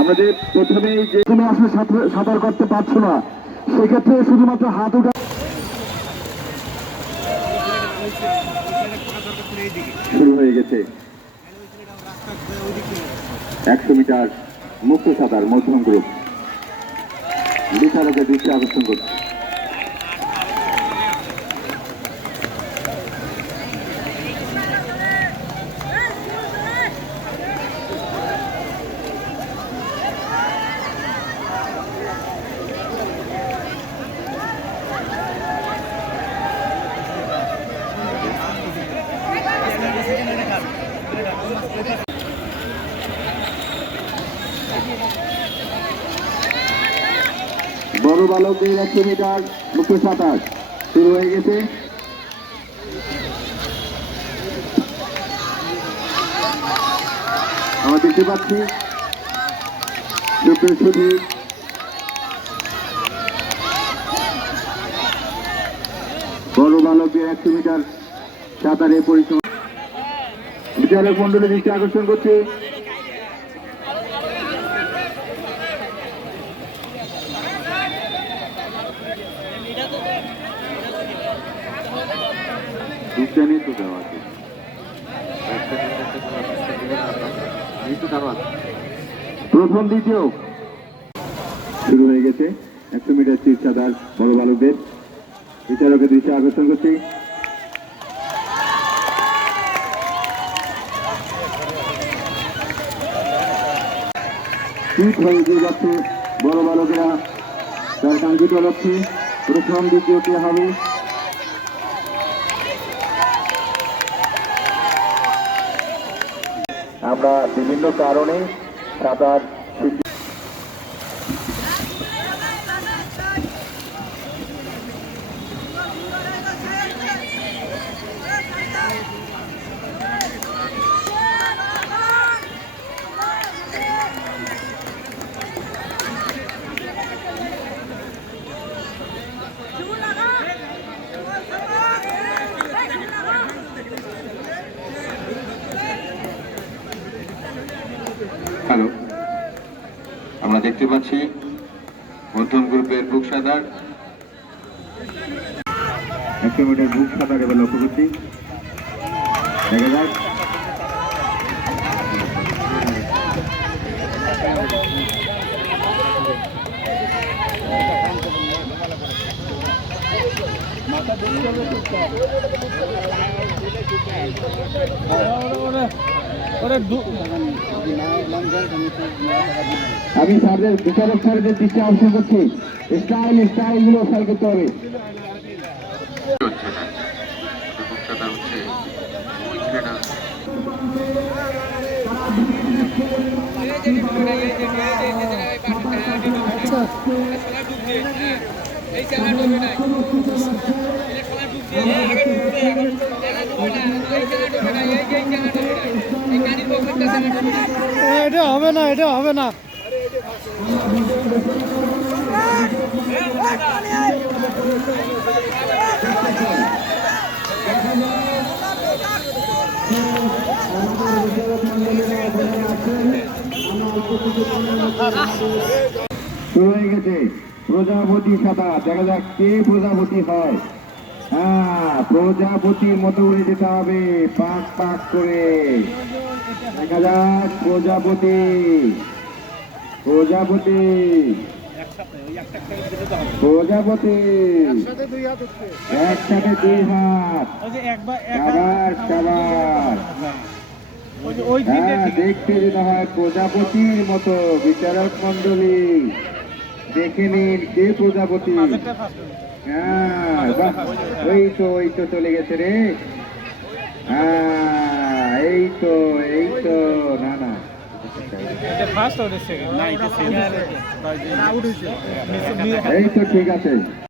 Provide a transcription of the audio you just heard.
আমাদের প্রথমেই যে কোনো আসলে সাঁতার করতে পারছ না, সেক্ষেত্রে শুধুমাত্র হাত উঠা শুরু হয়ে গেছে। একশো মিটার মুক্ত সাঁতার মধ্যম গ্রুপ। বিচারকের দৃষ্টি আকর্ষণ করছে। বড় বালকদের একশো মিটার মুক্ত সাঁতার শুরু হয়ে গেছে। আমরা দেখতে পাচ্ছি সুপ্রিয় সুধী বড় বালকদের একশো মিটার সাঁতারে পরিচালনা বিচারক মন্ডলের দৃষ্টি আকর্ষণ করছে। প্রথম, দ্বিতীয়। শুরু হয়ে গেছে। একশো মিটার শীর্ষাদার বড় বালকদের। বিচারকের দৃষ্টি আকর্ষণ করছি। ঠিক হয়ে গিয়ে যাচ্ছে বড় বালকেরা। তার কাঙ্ক্ষিত লক্ষ্যে প্রথম দ্বিতীয়টি হবে? আমরা বিভিন্ন কারণে সাঁতার হ্যালো আমরা দেখতে পাচ্ছি মধ্যম গ্রুপের বুক সাঁতার একশো মিটার বুক সাঁতার এবার লক্ষ্য করছি দেখা যাক। আমি স্যারদের বিচারক স্যারদের দৃষ্টি আকর্ষণ করছি। স্টাইল স্টাইলগুলো খেয়াল করতে হবে হচ্ছে এটা হবে না এটা হবে না। শুরু হয়ে গেছে। প্রজাপতি সাঁতার দেখা যাক কে প্রজাপতি হয়। হ্যাঁ প্রজাপতির মতো উড়ে যেতে হবে, পাক পাক করে। দেখা যাক প্রজাপতি প্রজাপতি প্রজাপতি। একসাথে দুই হাত। হ্যাঁ দেখতে যেতে হয় প্রজাপতির মতো বিচারক মন্ডলী দেখে নিন কে প্রজাপতি। হ্যাঁ বাহ ওই তো ওই তো চলে গেছে রে। হ্যাঁ এই তো এই তো না না। এই তো ঠিক আছে।